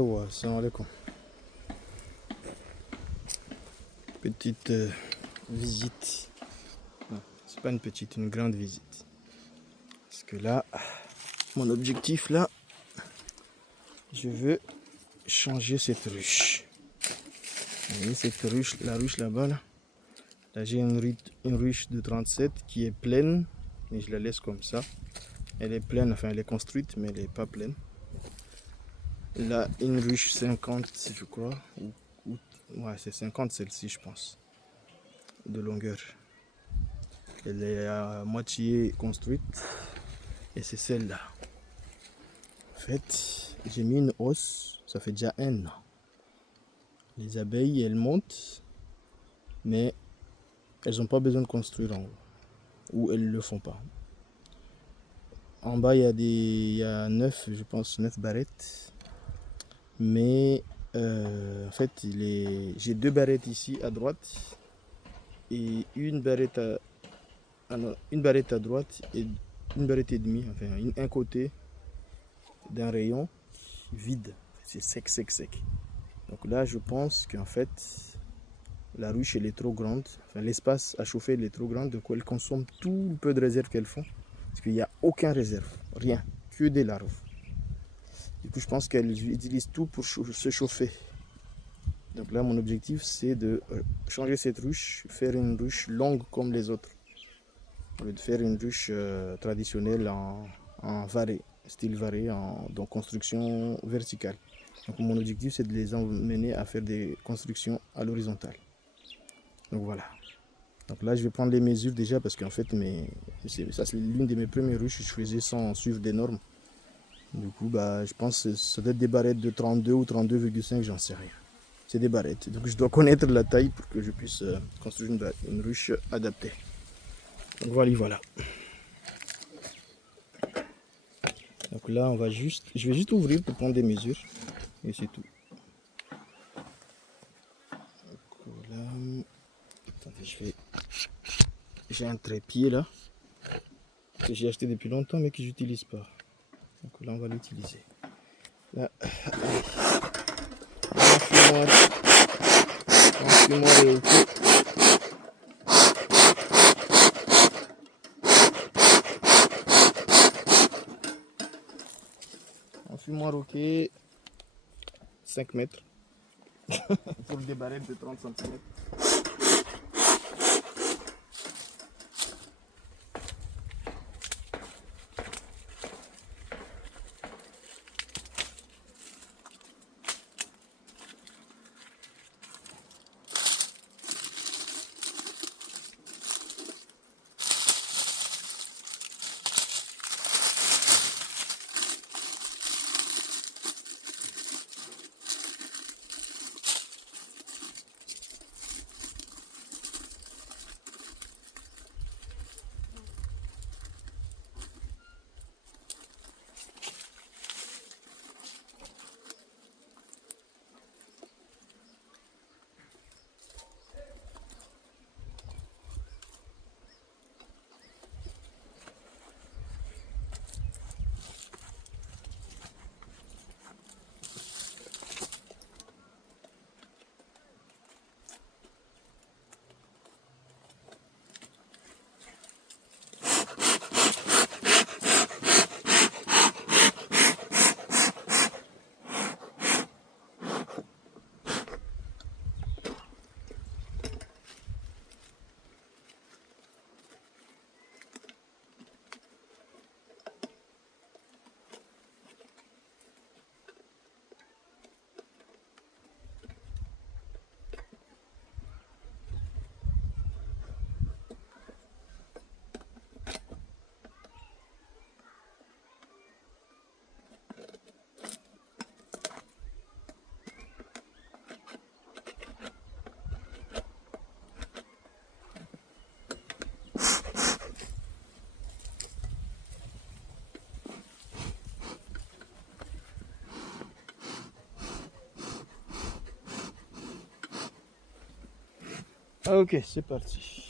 Ouais, salam alaikum. Petite visite. Non, c'est pas une petite, une grande visite. Parce que là, mon objectif là, je veux changer cette ruche. Vous voyez cette ruche, la ruche là-bas là. Là j'ai une ruche de 37 qui est pleine. Et je la laisse comme ça. Elle est pleine, enfin elle est construite, mais elle n'est pas pleine. Là, une ruche 50, je crois. Ouais, c'est 50 celle-ci, je pense. De longueur. Elle est à moitié construite. Et c'est celle-là. En fait, j'ai mis une hausse. Ça fait déjà un an. Les abeilles, elles montent. Mais elles n'ont pas besoin de construire en haut. Ou elles ne le font pas. En bas, il y a 9, je pense, 9 barrettes. Mais en fait, j'ai deux barrettes ici à droite. Et une barrette une barrette à droite et une barrette et demie. Enfin, un côté d'un rayon vide. C'est sec, sec, sec. Donc là, je pense qu'en fait, la ruche, elle est trop grande. Enfin, l'espace à chauffer, il est trop grand. Donc, elle consomme tout le peu de réserve qu'elles font. Parce qu'il n'y a aucune réserve. Rien. Que des larves. Du coup, je pense qu'elles utilisent tout pour se chauffer. Donc là, mon objectif, c'est de changer cette ruche, faire une ruche longue comme les autres. Au lieu de faire une ruche traditionnelle en varé, style varé, donc construction verticale. Donc mon objectif, c'est de les emmener à faire des constructions à l'horizontale. Donc voilà. Donc là, je vais prendre les mesures déjà parce qu'en fait, ça c'est l'une de mes premières ruches que je faisais sans suivre des normes. Du coup, bah, je pense que ça doit être des barrettes de 32 ou 32,5, j'en sais rien. C'est des barrettes. Donc je dois connaître la taille pour que je puisse construire une ruche adaptée. Donc voilà. Donc là, je vais juste ouvrir pour prendre des mesures. Et c'est tout. Donc là, attendez, j'ai un trépied là que j'ai acheté depuis longtemps mais que j'utilise pas. Donc là, on va l'utiliser. Là, enfumoir est ok. Enfumoir ok. 5 mètres. Pour des barrettes de 30 cm. Ok, c'est parti.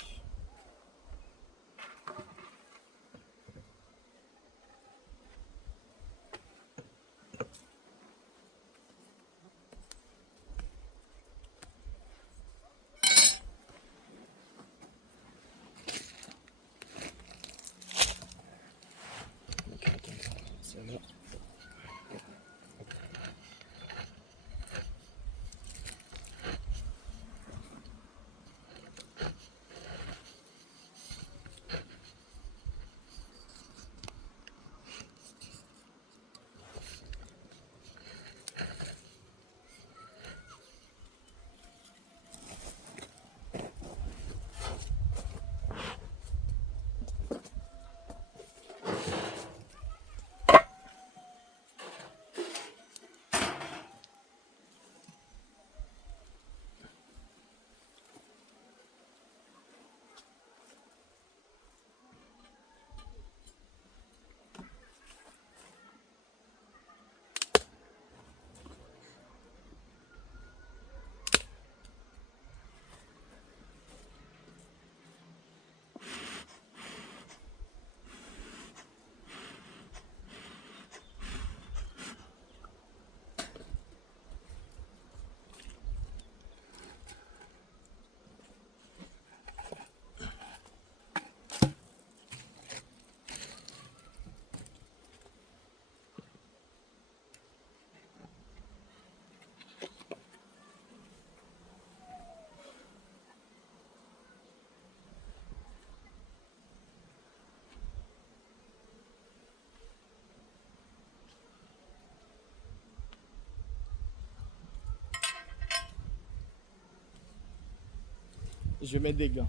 Je mets des gants.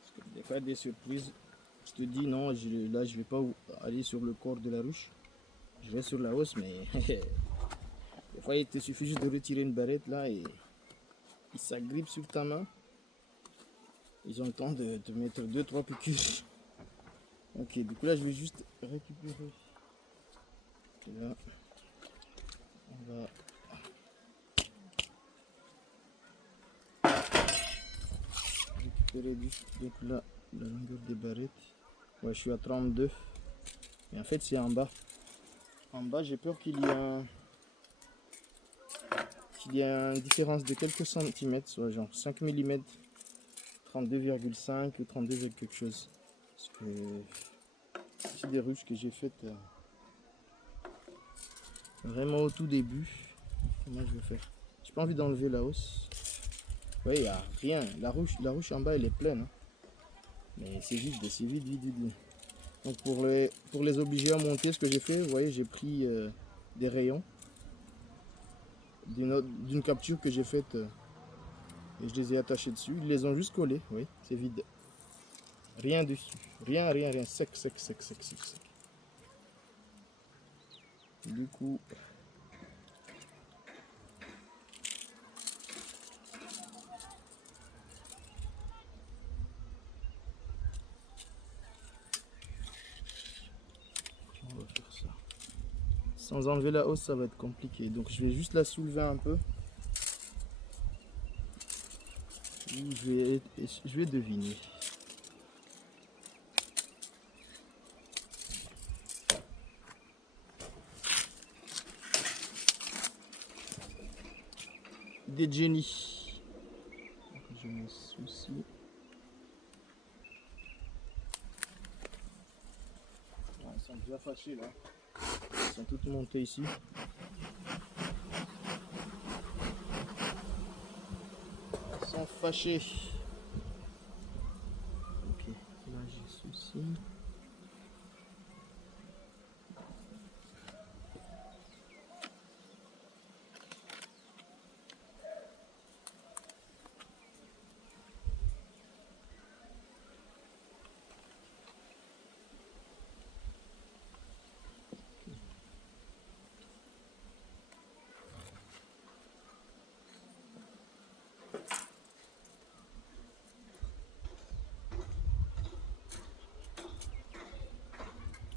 Parce que des fois, des surprises, je te dis non, là je vais pas aller sur le corps de la ruche. Je vais sur la hausse, mais des fois il te suffit juste de retirer une barrette là et il s'agrippe sur ta main. Ils ont le temps de te mettre 2-3 piqûres. Ok, du coup là je vais juste récupérer. Et là, on va récupérer donc là la longueur des barrettes. Ouais, je suis à 32. Et en fait c'est en bas. En bas j'ai peur qu'il y ait une différence de quelques centimètres, soit genre 5 mm, 32,5 ou 32, quelque chose. Parce que c'est des ruches que j'ai faites vraiment au tout début. Comment je vais faire? J'ai pas envie d'enlever la hausse. Ouais, il n'y a rien. La ruche en bas elle est pleine. Hein. Mais c'est vide, vide, vide. Donc pour les obliger à monter, ce que j'ai fait, vous voyez, j'ai pris des rayons d'une capture que j'ai faite et je les ai attachés dessus. Ils les ont juste collés, oui, c'est vide. Rien dessus. Rien, sec. Du coup, on va faire ça. Sans enlever la hausse, ça va être compliqué. Donc je vais juste la soulever un peu. Je vais deviner. Des Jenny. Je mets ceci. Ils sont déjà fâchés là. Ils sont toutes montées ici. Ils sont fâchés. Ok, là j'ai ceci.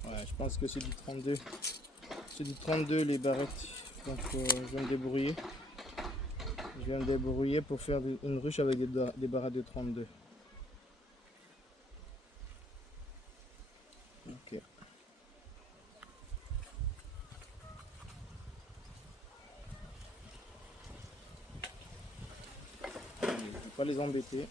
Ouais, je pense que c'est du 32. C'est du 32 les barrettes. Donc je vais me débrouiller. Je vais me débrouiller pour faire une ruche avec des barrettes de 32. Ok. Je ne vais pas les embêter.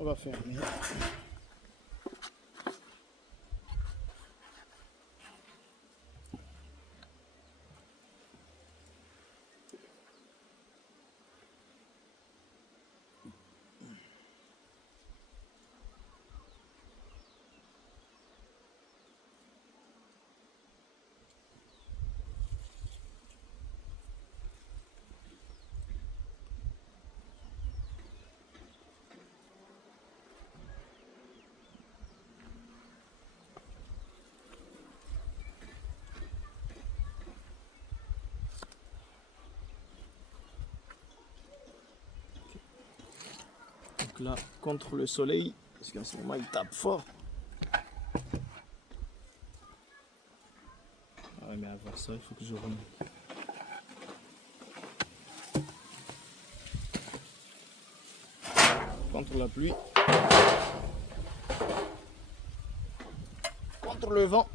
On va fermer. Donc là, contre le soleil, parce qu'en ce moment il tape fort. Ouais, mais à voir ça, il faut que je remonte. Contre la pluie, contre le vent.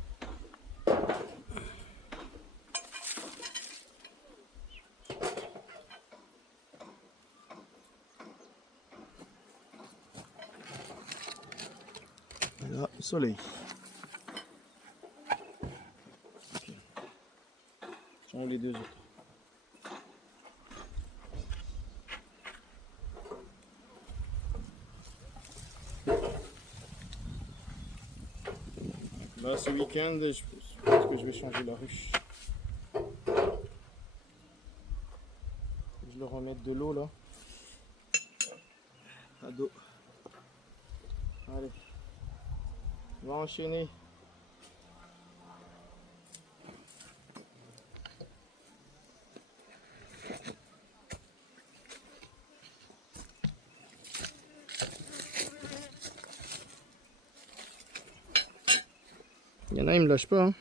soleil. Okay. Tiens, les deux autres. Là, ce week-end, je pense que je vais changer la ruche. Je leur remettre de l'eau là. À dos. Allez. On va enchaîner. Il y en a, ils me lâchent pas. Hein.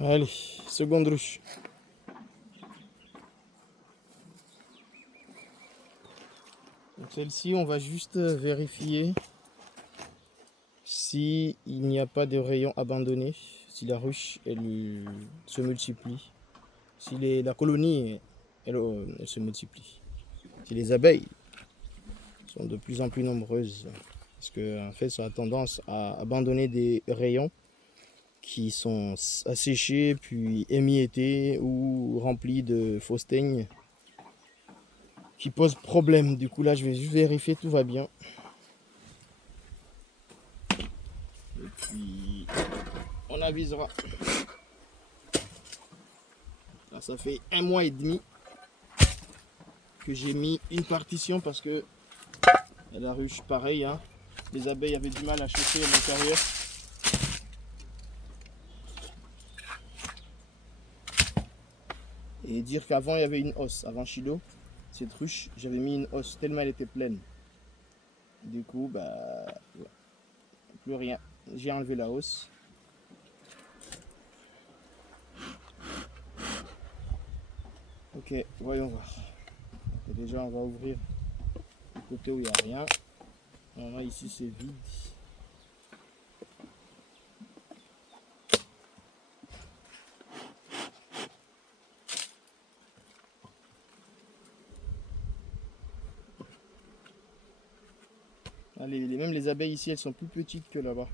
Allez, seconde ruche. Donc celle-ci, on va juste vérifier si il n'y a pas de rayon abandonné, si la ruche elle se multiplie, si la colonie elle se multiplie, si les abeilles sont de plus en plus nombreuses, parce que en fait ça a tendance à abandonner des rayons qui sont asséchés puis émiettés ou remplis de fausses teignes qui posent problème. Du coup là je vais juste vérifier tout va bien. Et puis on avisera. Là ça fait 1 mois et demi que j'ai mis une partition parce que la ruche pareil, hein, les abeilles avaient du mal à chauffer à l'intérieur. Et dire qu'avant il y avait une hausse, avant Chilo, cette ruche, j'avais mis une hausse tellement elle était pleine. Du coup, bah, plus rien. J'ai enlevé la hausse. Ok, voyons voir. Donc, déjà, on va ouvrir le côté où il n'y a rien. Alors là, ici, c'est vide. Allez, même les abeilles ici, elles sont plus petites que là-bas.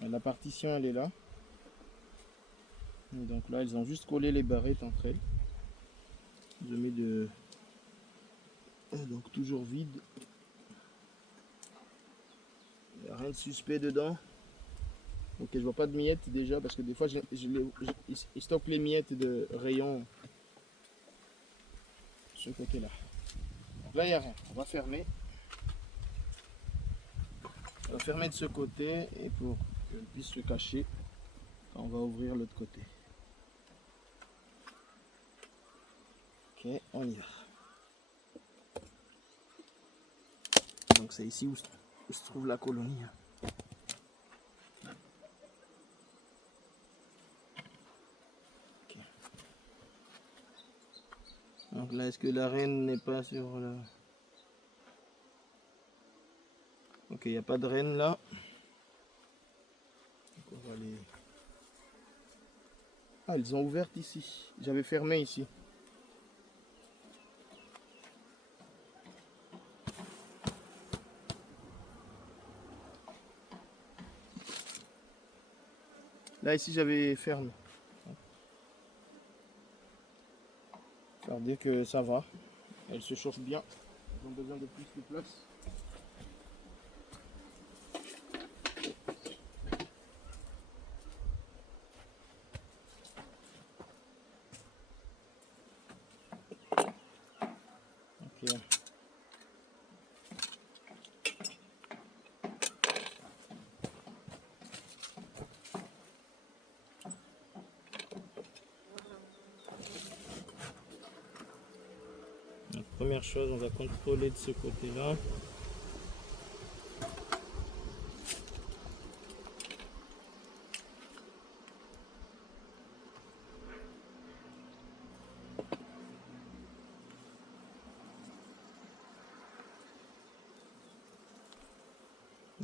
La partition, elle est là. Et donc là, elles ont juste collé les barrettes entre elles. Je mets de... Donc toujours vide. Il n'y a rien de suspect dedans. Ok, je vois pas de miettes déjà parce que des fois ils stockent les miettes de rayons sur ce côté là. Là il n'y a rien, on va fermer. On va fermer de ce côté et pour qu'elle puisse se cacher quand on va ouvrir l'autre côté. Ok, on y va. Donc c'est ici où se trouve la colonie. Okay. Donc là, est-ce que la reine n'est pas sur le... Ok, il n'y a pas de reine là. Donc on va aller... Ah, elles ont ouvert ici. J'avais fermé ici. Là, ici, j'avais fermé. Ça veut dire que ça va. Elles se chauffent bien. Elles ont besoin de plus de place. Ok. Donc, première chose, on va contrôler de ce côté-là.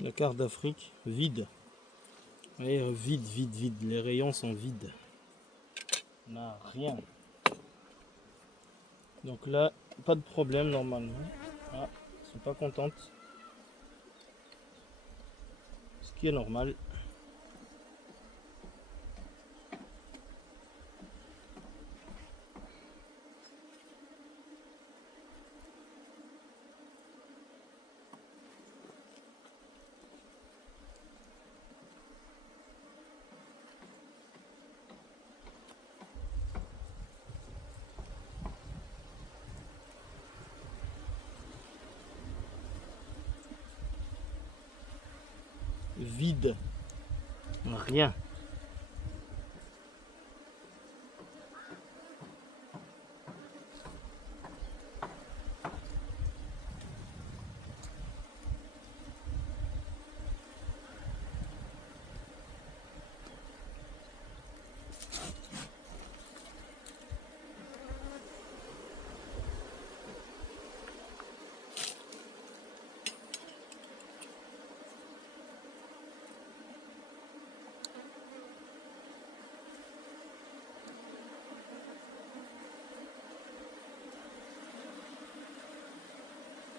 La carte d'Afrique, vide. Vous voyez, vide, vide, vide. Les rayons sont vides. On n'a rien. Donc là, pas de problème normalement. Ah, ils sont pas contentes. Ce qui est normal. Vide. Rien.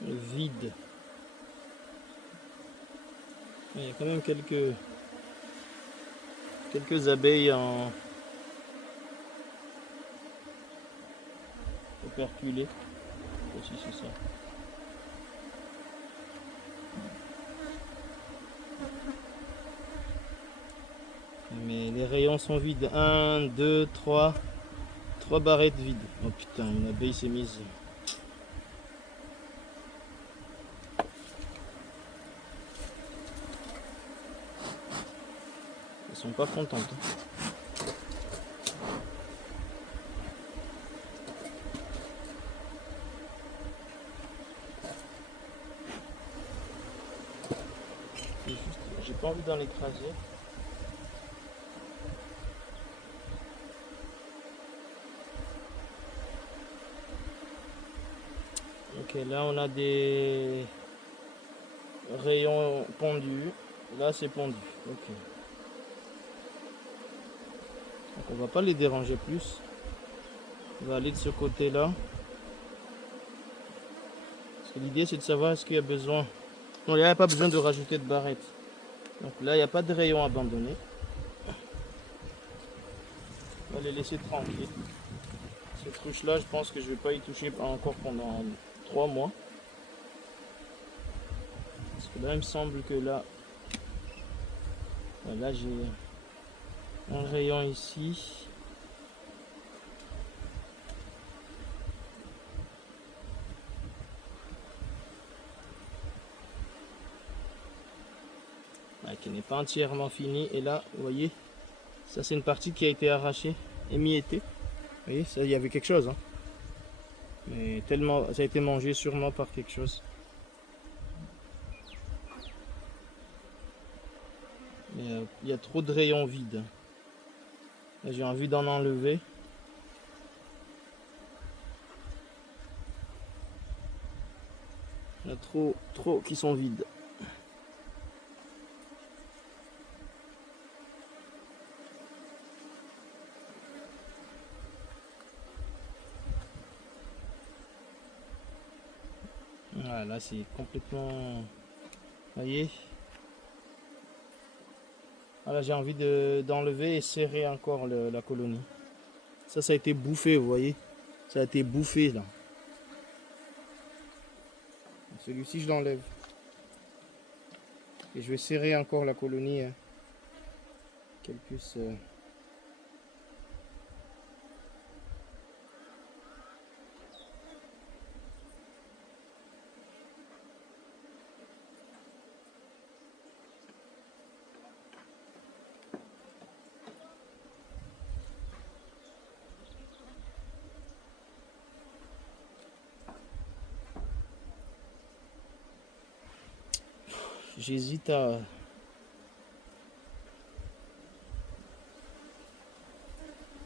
Vide. Il y a quand même quelques abeilles en operculées. Aussi c'est ça. Mais les rayons sont vides. 1, 2, 3. 3 barrettes vides. Oh putain, une abeille s'est mise. Elles sont pas contentes. J'ai pas envie d'en écraser. Ok, là on a des rayons pondus. Là c'est pondu. Ok. Donc on va pas les déranger plus. On va aller de ce côté là. Parce que l'idée c'est de savoir est-ce qu'il y a besoin. Non, il n'y a pas besoin de rajouter de barrettes. Donc là il n'y a pas de rayons abandonnés. On va les laisser tranquilles. Cette ruche là je pense que je vais pas y toucher encore pendant 3 mois. Parce que là il me semble que là j'ai un rayon ici. Qui n'est pas entièrement fini. Et là, vous voyez, ça c'est une partie qui a été arrachée, émiettée. Vous voyez, ça il y avait quelque chose. Hein. Mais tellement, ça a été mangé sûrement par quelque chose. Il y a trop de rayons vides. J'ai envie d'en enlever. Il y a trop qui sont vides. Voilà, là c'est complètement... Vous voyez? Voilà, j'ai envie d'enlever et serrer encore la colonie. Ça a été bouffé, vous voyez? Ça a été bouffé là. Celui-ci je l'enlève. Et je vais serrer encore la colonie. Hein, qu'elle puisse... J'hésite à...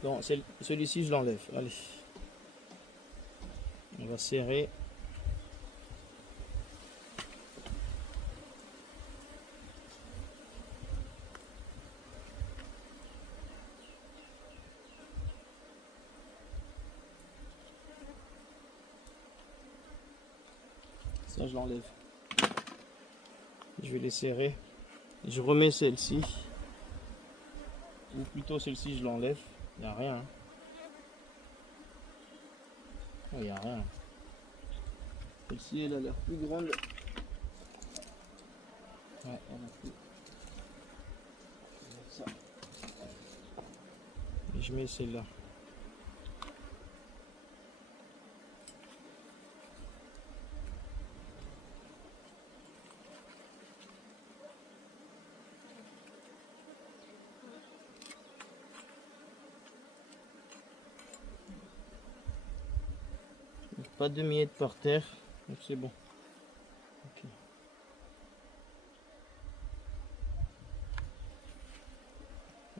Non, celui-ci je l'enlève. Allez. On va serrer. Ça, je l'enlève. Je vais les serrer. Je remets celle-ci. Ou plutôt celle-ci, je l'enlève. Il n'y a rien. Il n'y a rien. Celle-ci, elle a l'air plus grande. Ouais, elle a plus. Ça. Et je mets celle-là. Pas de miettes par terre, donc c'est bon. Okay.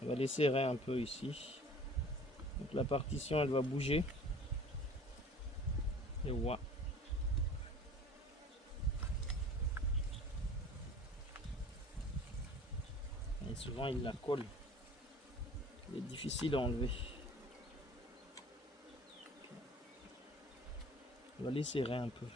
On va les serrer un peu ici. Donc la partition, elle va bouger. Et voilà. Et souvent, il la colle. Il est difficile à enlever. On va les serrer un peu.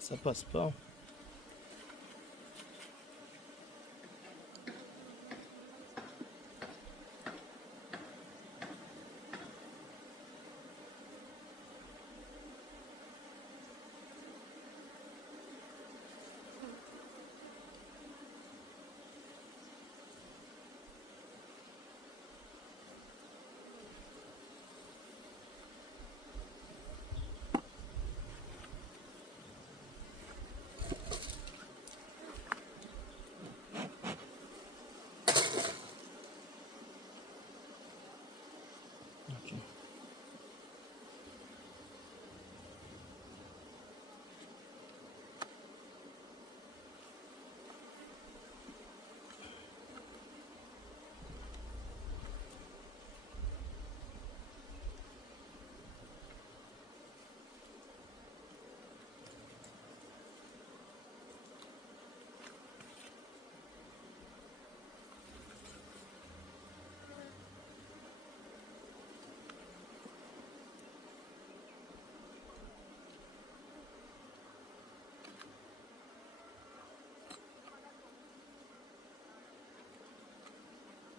Ça passe pas. Okay.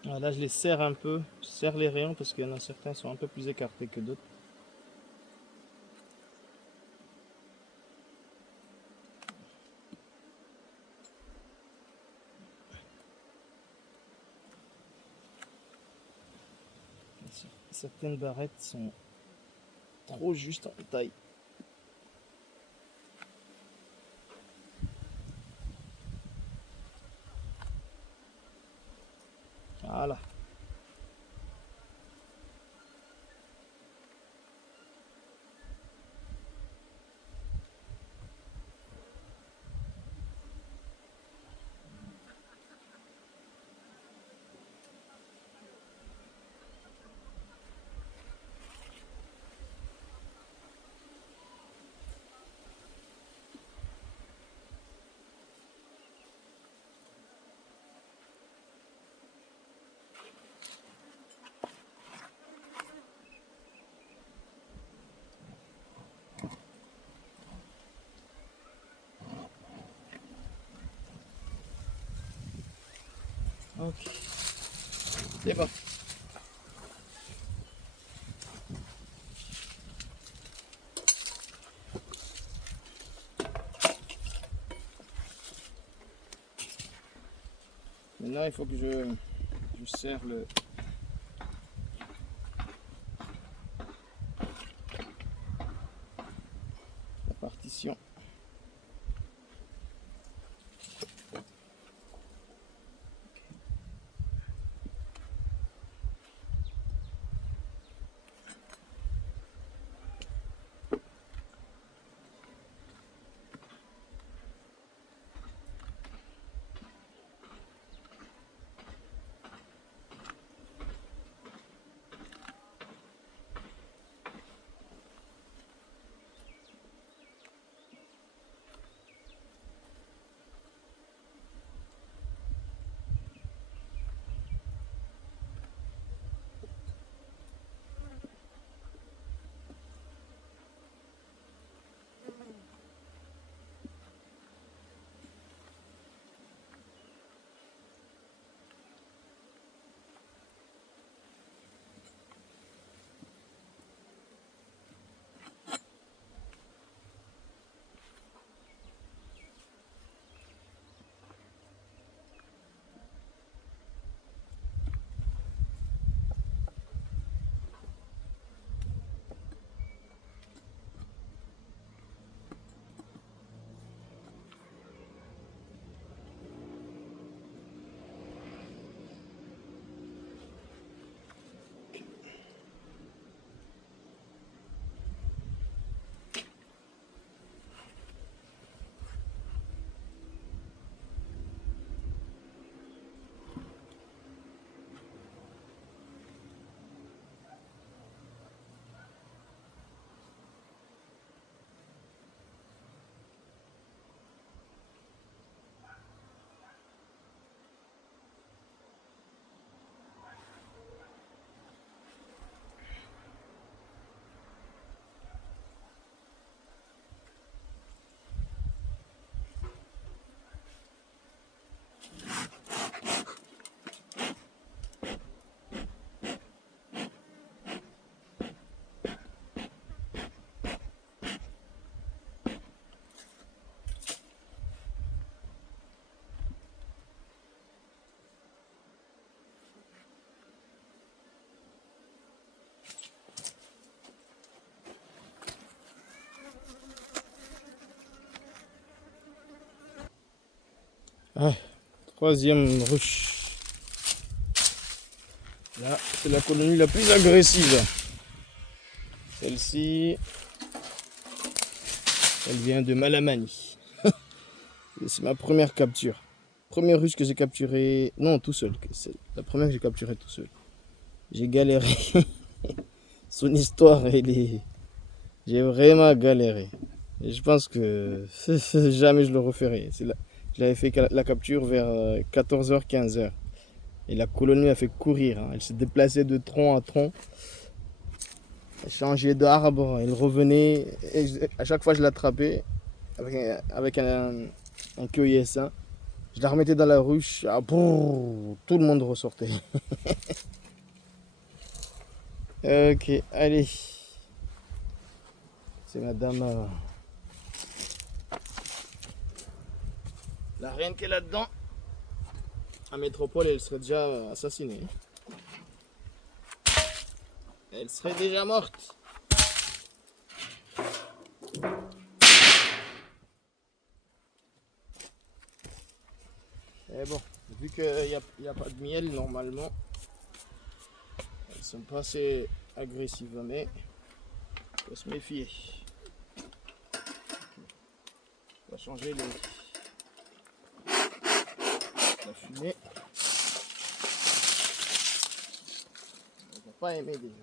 Ah, là, je les serre un peu. Je serre les rayons parce qu'il y en a certains qui sont un peu plus écartés que d'autres. Certaines barrettes sont trop justes en taille. Voilà. Ok. C'est bon. Maintenant, il faut que je serre la partition. Ah, troisième ruche. Là, c'est la colonie la plus agressive. Celle-ci, elle vient de Malamani. C'est ma première capture. Première ruche que j'ai capturée, non tout seul. C'est la première que j'ai capturée tout seul. J'ai galéré. Son histoire, elle est... J'ai vraiment galéré. Et je pense que jamais je le referai. Je l'avais fait la capture vers 14h, 15h. Et la colonie a fait courir. Hein. Elle se déplaçait de tronc à tronc. Elle changeait d'arbre. Elle revenait. Et à chaque fois, je l'attrapais avec un cueillet. Hein. Je la remettais dans la ruche. Ah, brrr, tout le monde ressortait. Ok, allez. C'est madame. La reine qui est là-dedans. En métropole, elle serait déjà assassinée. Elle serait déjà morte. Et bon, vu qu'il n'y a pas de miel, normalement, elles sont pas assez agressives, mais il faut se méfier. On va changer la fumée. On va pas aimer déjà.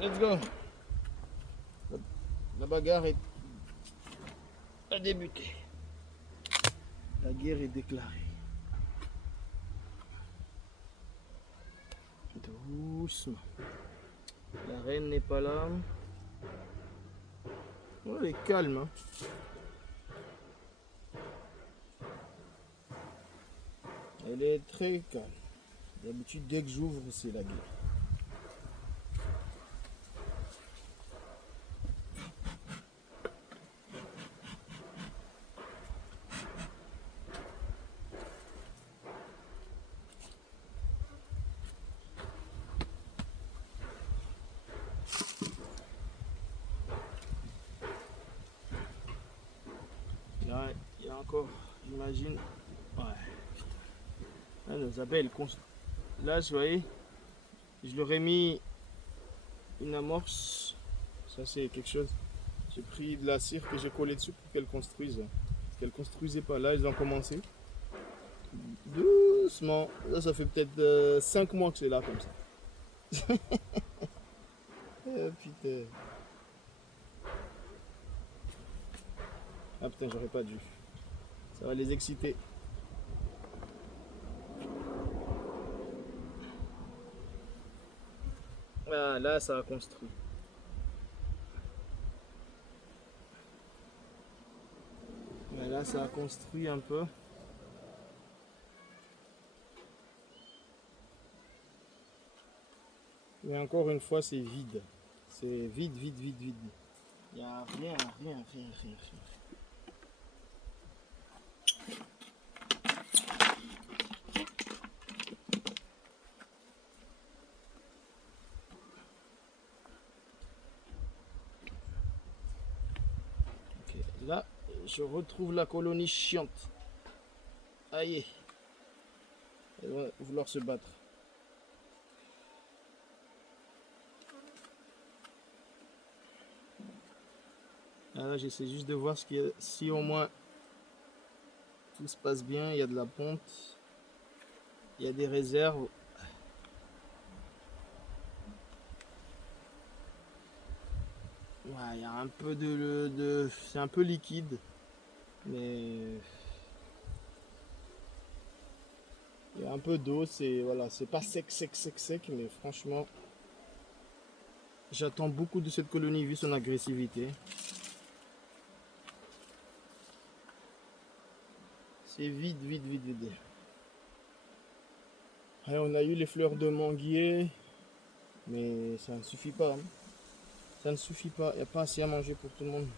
Let's go. La bagarre a débuté. La guerre est déclarée. Doucement. La reine n'est pas là. Oh, elle est calme. Hein. Elle est très calme. D'habitude, dès que j'ouvre, c'est la guerre. Là, il y a encore, j'imagine. Ouais. Là, nos abeilles, là, vous voyez, je leur ai mis une amorce. Ça, c'est quelque chose. J'ai pris de la cire que j'ai collée dessus pour qu'elles construisent. Parce qu'elles ne construisaient pas. Là, elles ont commencé. Doucement. Là, ça fait peut-être 5 mois que c'est là comme ça. Oh, putain. Ah putain, j'aurais pas dû. Ça va les exciter. Ah, là, ça a construit. Ah, là, ça a construit un peu. Mais encore une fois, c'est vide. C'est vide, vide, vide, vide. Il n'y a rien, rien, rien, rien, rien. Okay. Là, je retrouve la colonie chiante. Aïe. Elle va vouloir se battre. Là, j'essaie juste de voir si au moins tout se passe bien. Il y a de la ponte, il y a des réserves. Ouais, il y a un peu c'est un peu liquide, mais il y a un peu d'eau. C'est voilà, c'est pas sec, mais franchement, j'attends beaucoup de cette colonie vu son agressivité. C'est vide. Et on a eu les fleurs de manguier, mais ça ne suffit pas, hein. Ça ne suffit pas. Il n'y a pas assez à manger pour tout le monde.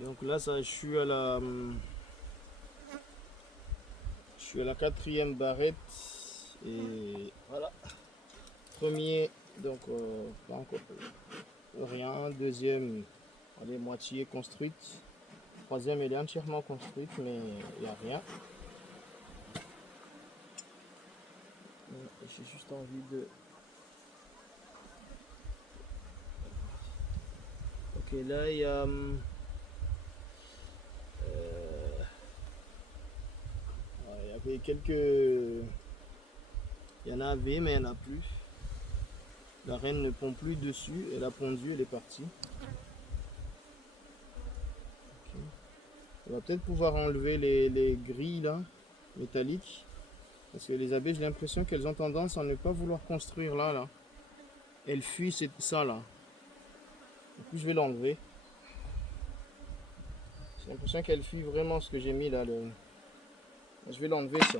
Donc là, ça, je suis à la quatrième barrette et voilà. Premier, donc pas encore rien. Deuxième, elle est moitié construite. Troisième, elle est entièrement construite, mais il n'y a rien. J'ai juste envie de... Ok, là, il y a... il y avait quelques... Il y en avait, mais il n'y en a plus. La reine ne pond plus dessus. Elle a pondu, elle est partie. Okay. On va peut-être pouvoir enlever les grilles là, métalliques. Parce que les abeilles, j'ai l'impression qu'elles ont tendance à ne pas vouloir construire là. Elles fuient ça là. Du coup, je vais l'enlever. J'ai l'impression qu'elles fuient vraiment ce que j'ai mis là. Je vais l'enlever ça.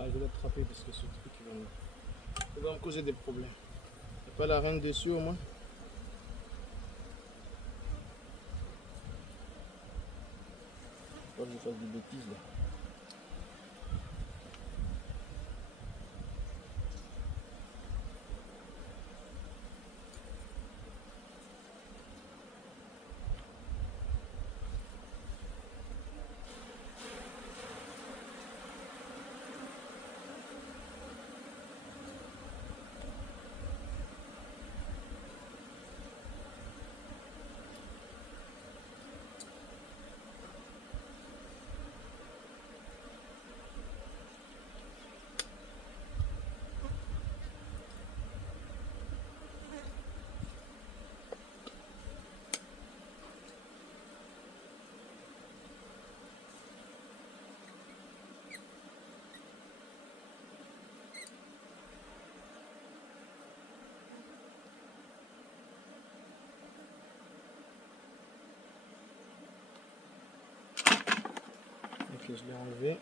Ah, je vais l'attraper parce que ce truc il va me causer des problèmes. Il n'y a pas la reine dessus au moins? Faut pas que je fasse des bêtises là. Ok, je l'ai enlevé.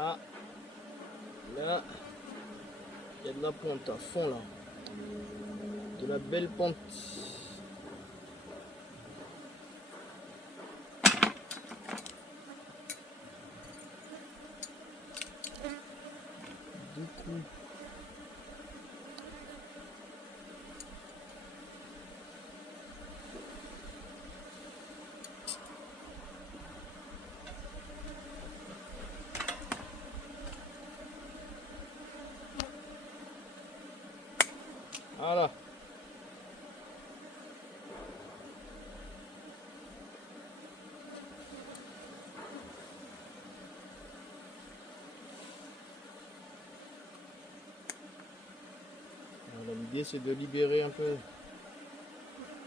Ah, là, il y a de la ponte à fond là. De la belle pente. plus. Voilà. L'idée c'est de libérer un peu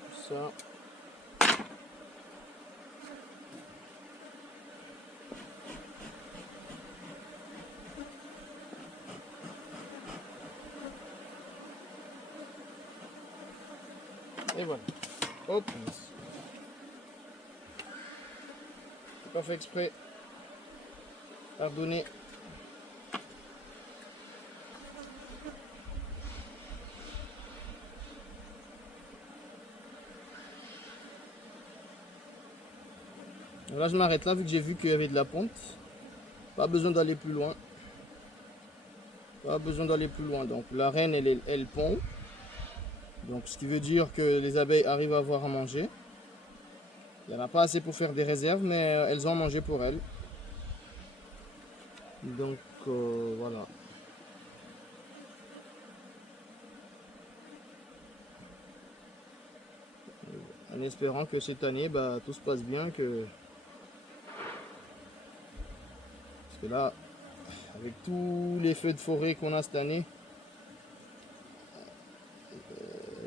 tout ça. Et voilà. Hop. C'est pas fait exprès. Pardonnez. Là je m'arrête là vu que j'ai vu qu'il y avait de la ponte. Pas besoin d'aller plus loin. Pas besoin d'aller plus loin. Donc la reine elle pond. Donc ce qui veut dire que les abeilles arrivent à avoir à manger. Il n'y en a pas assez pour faire des réserves, mais elles ont mangé pour elles. Donc voilà. En espérant que cette année, bah, tout se passe bien. Parce que là, avec tous les feux de forêt qu'on a cette année,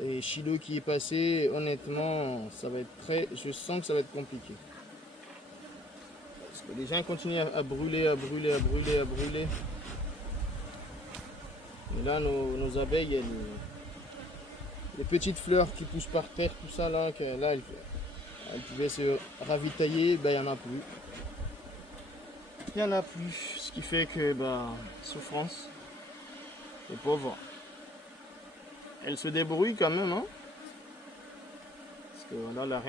et Chilo qui est passé, honnêtement, ça va être je sens que ça va être compliqué. Parce que les gens continuent à brûler, à brûler, à brûler, à brûler. Et là, nos abeilles, les petites fleurs qui poussent par terre, tout ça, là, elles pouvaient se ravitailler, ben, il n'y en a plus. Il n'y en a plus, ce qui fait que, bah, souffrance, les pauvres. Elles se débrouillent quand même, hein. Parce que là,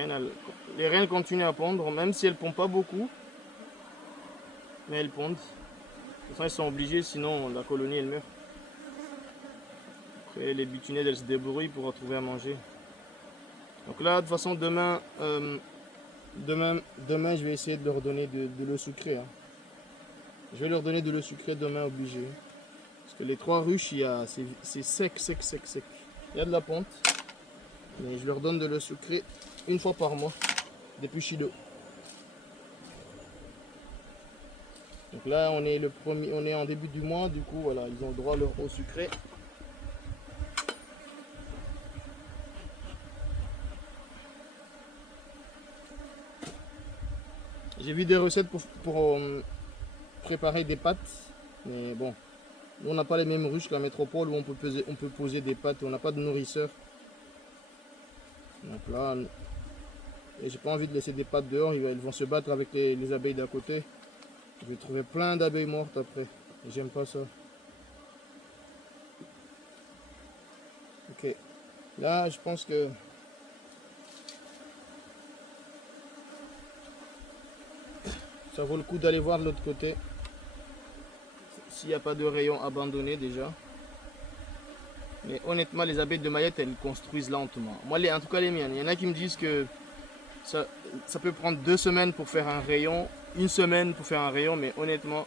les reines continuent à pondre, même si elles ne pondent pas beaucoup. Mais elles pondent. De toute façon, elles sont obligées, sinon la colonie, elle meurt. Après, les butineuses, elles se débrouillent pour retrouver à manger. Donc là, de toute façon, demain, je vais essayer de leur donner de l'eau sucrée. Hein. Je vais leur donner de l'eau sucrée demain, obligé. Parce que les 3 ruches, c'est sec, sec, sec, sec. Il y a de la ponte. Mais je leur donne de l'eau sucrée une fois par mois. Depuis Chilo. Donc là, on est en début du mois. Du coup, voilà, ils ont le droit à leur eau sucrée. J'ai vu des recettes pour préparer des pâtes. Mais bon, nous, on n'a pas les mêmes ruches qu'en métropole où on peut poser des pâtes. On n'a pas de nourrisseur. Donc là, j'ai pas envie de laisser des pâtes dehors. Ils vont se battre avec les abeilles d'à côté. Je vais trouver plein d'abeilles mortes après. J'aime pas ça. Ok. Là, je pense que ça vaut le coup d'aller voir de l'autre côté. S'il n'y a pas de rayon abandonné déjà. Mais honnêtement, les abeilles de Mayette, elles construisent lentement. Moi, en tout cas les miennes. Il y en a qui me disent que ça peut prendre 2 semaines pour faire un rayon. 1 semaine pour faire un rayon. Mais honnêtement,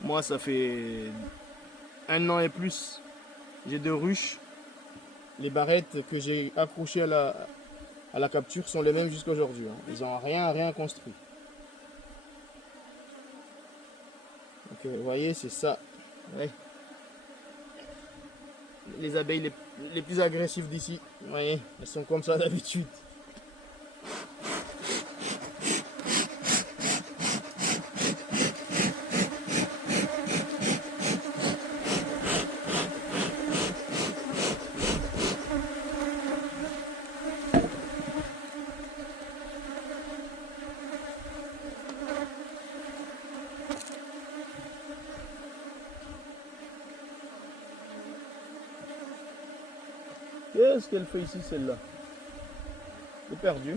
moi, ça fait 1 an et plus. J'ai 2 ruches. Les barrettes que j'ai accrochées à la capture sont les mêmes jusqu'à aujourd'hui. Hein. Ils n'ont rien construit. Donc, vous voyez, c'est ça. Ouais. Les abeilles les plus agressives d'ici. Vous voyez, elles sont comme ça d'habitude. Qu'est-ce qu'elle fait ici, celle-là? Elle est perdue.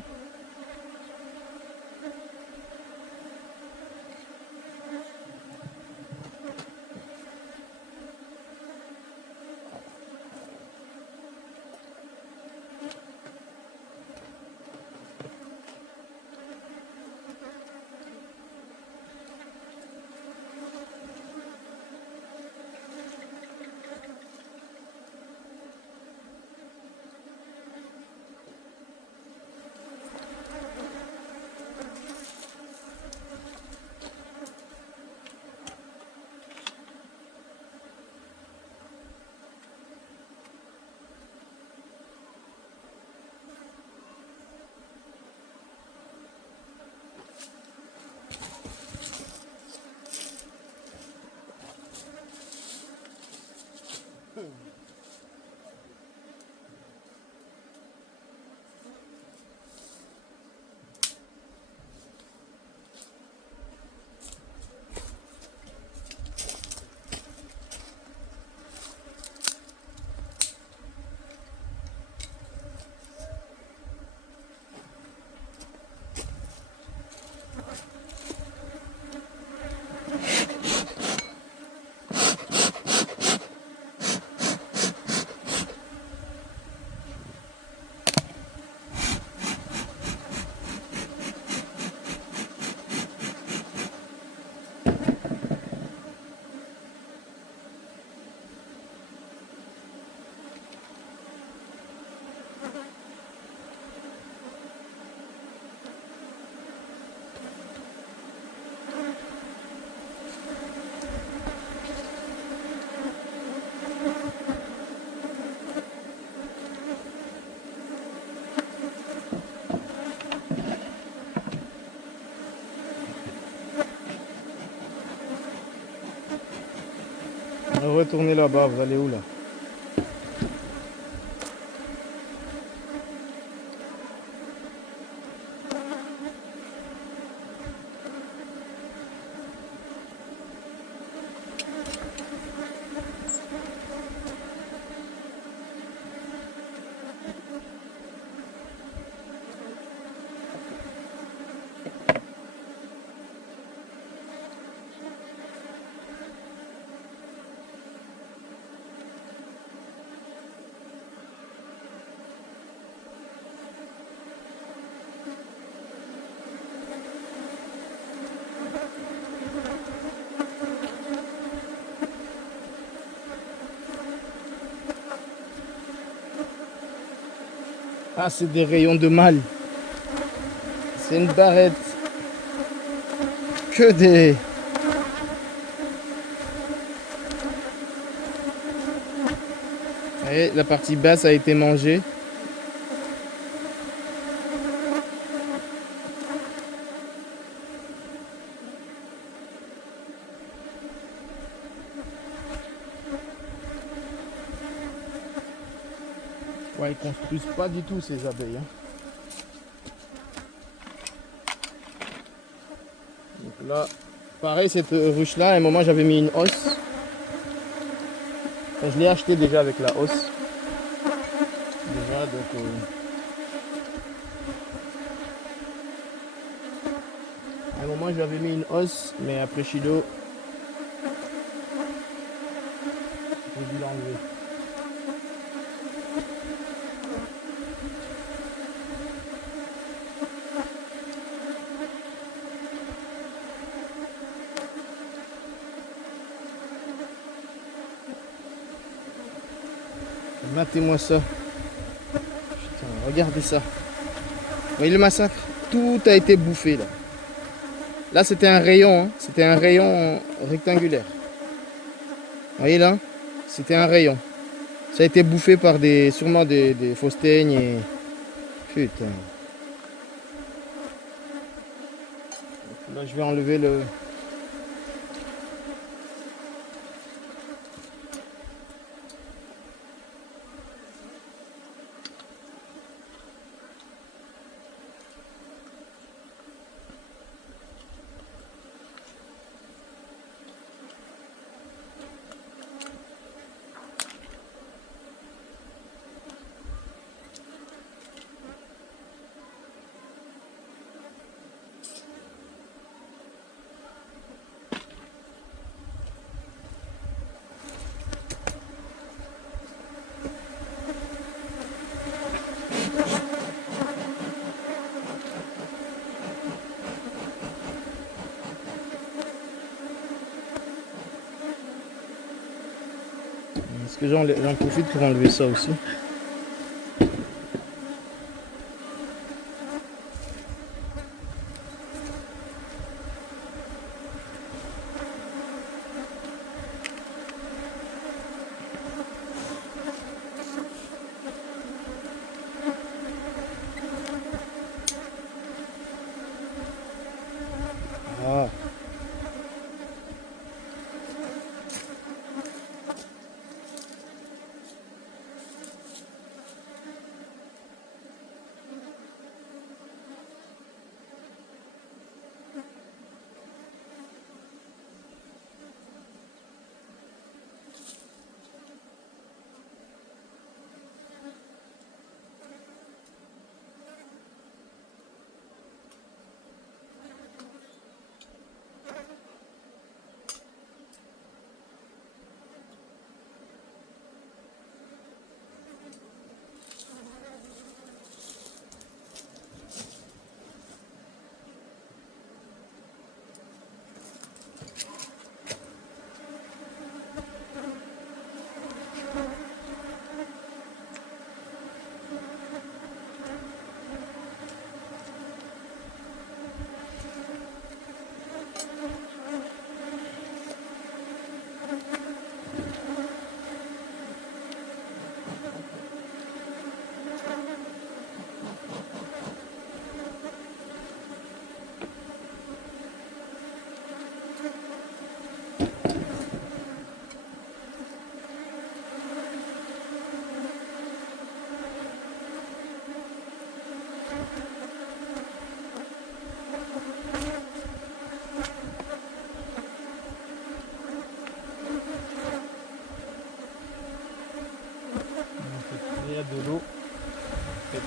Retournez là-bas, vous allez où là? Ah, c'est des rayons de mal. C'est une barrette. Que des... Et la partie basse a été mangée. Ouais, ils construisent pas du tout ces abeilles. Donc là, pareil, cette ruche-là, à un moment j'avais mis une hausse. Enfin, je l'ai acheté déjà avec la hausse. Déjà, donc... à un moment j'avais mis une hausse, mais après Chido, j'ai dû l'enlever. Matez-moi ça. Putain, regardez ça. Vous voyez le massacre? Tout a été bouffé là. Là c'était un rayon, hein. C'était un rayon rectangulaire. Vous voyez là? C'était un rayon. Ça a été bouffé par sûrement des fausses teignes et... Putain. Là je vais enlever le... Parce que j'en profite pour enlever ça aussi. Ah.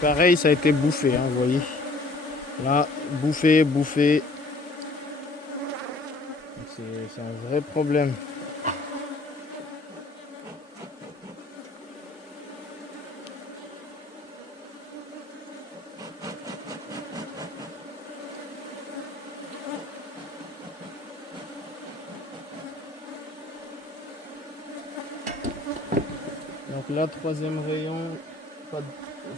pareil, ça a été bouffé, hein, vous voyez. Là, bouffé. C'est un vrai problème. Donc là, troisième rayon,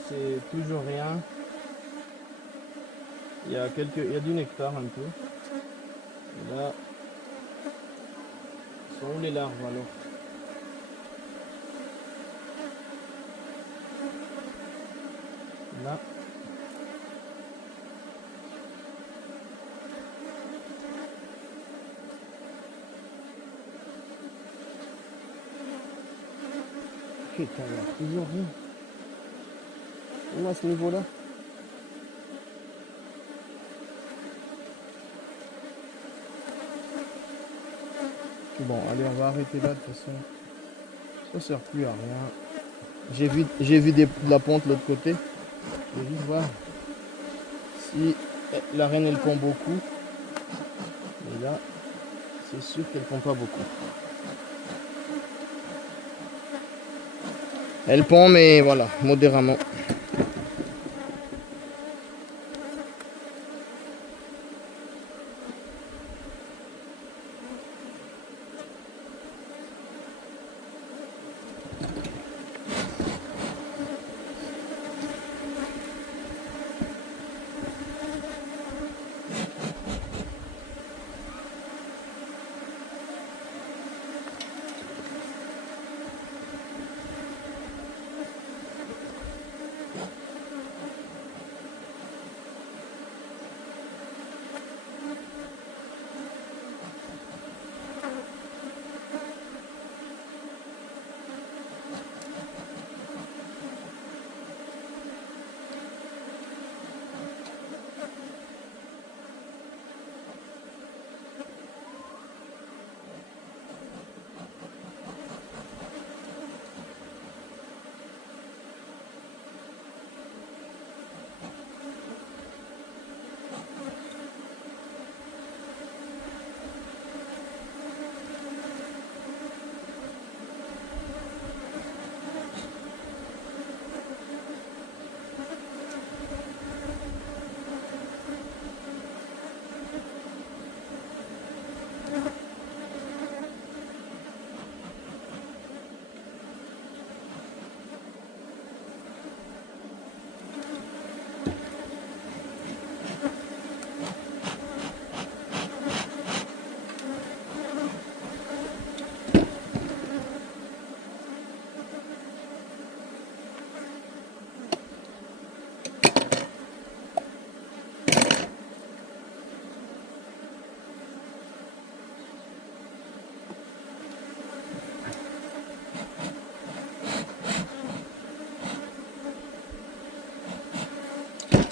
c'est toujours rien. Il y a du nectar un peu. Et là, sont où les larves alors? Là. Putain, il y a toujours rien. Où à ce niveau-là? Bon, allez, on va arrêter là de toute façon. Ça sert plus à rien. J'ai vu de la ponte de l'autre côté. Je vais juste voir si la reine elle pond beaucoup. Et là, c'est sûr qu'elle pond pas beaucoup. Elle pond, mais voilà, modérément.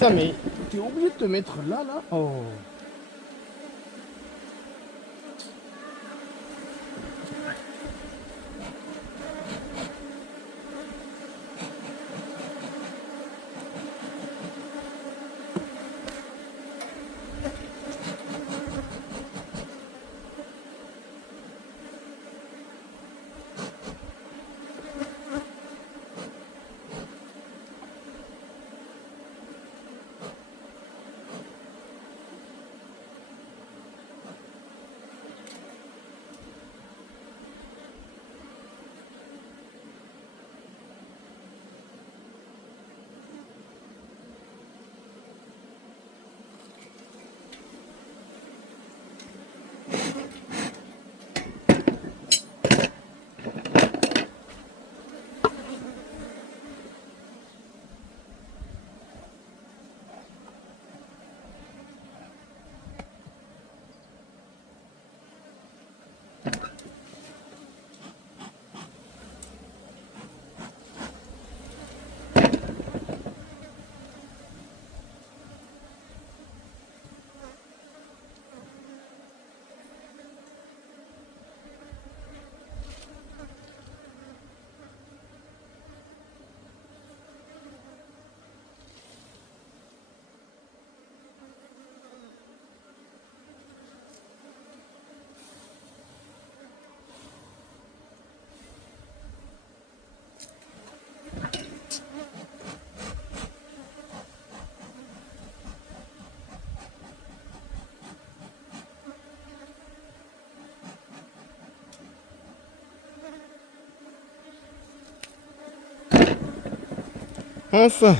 Putain, mais t'es obligé de te mettre là. Oh. Enfin.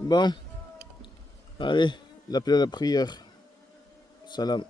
Bon, allez, l'appel à la prière. Salam.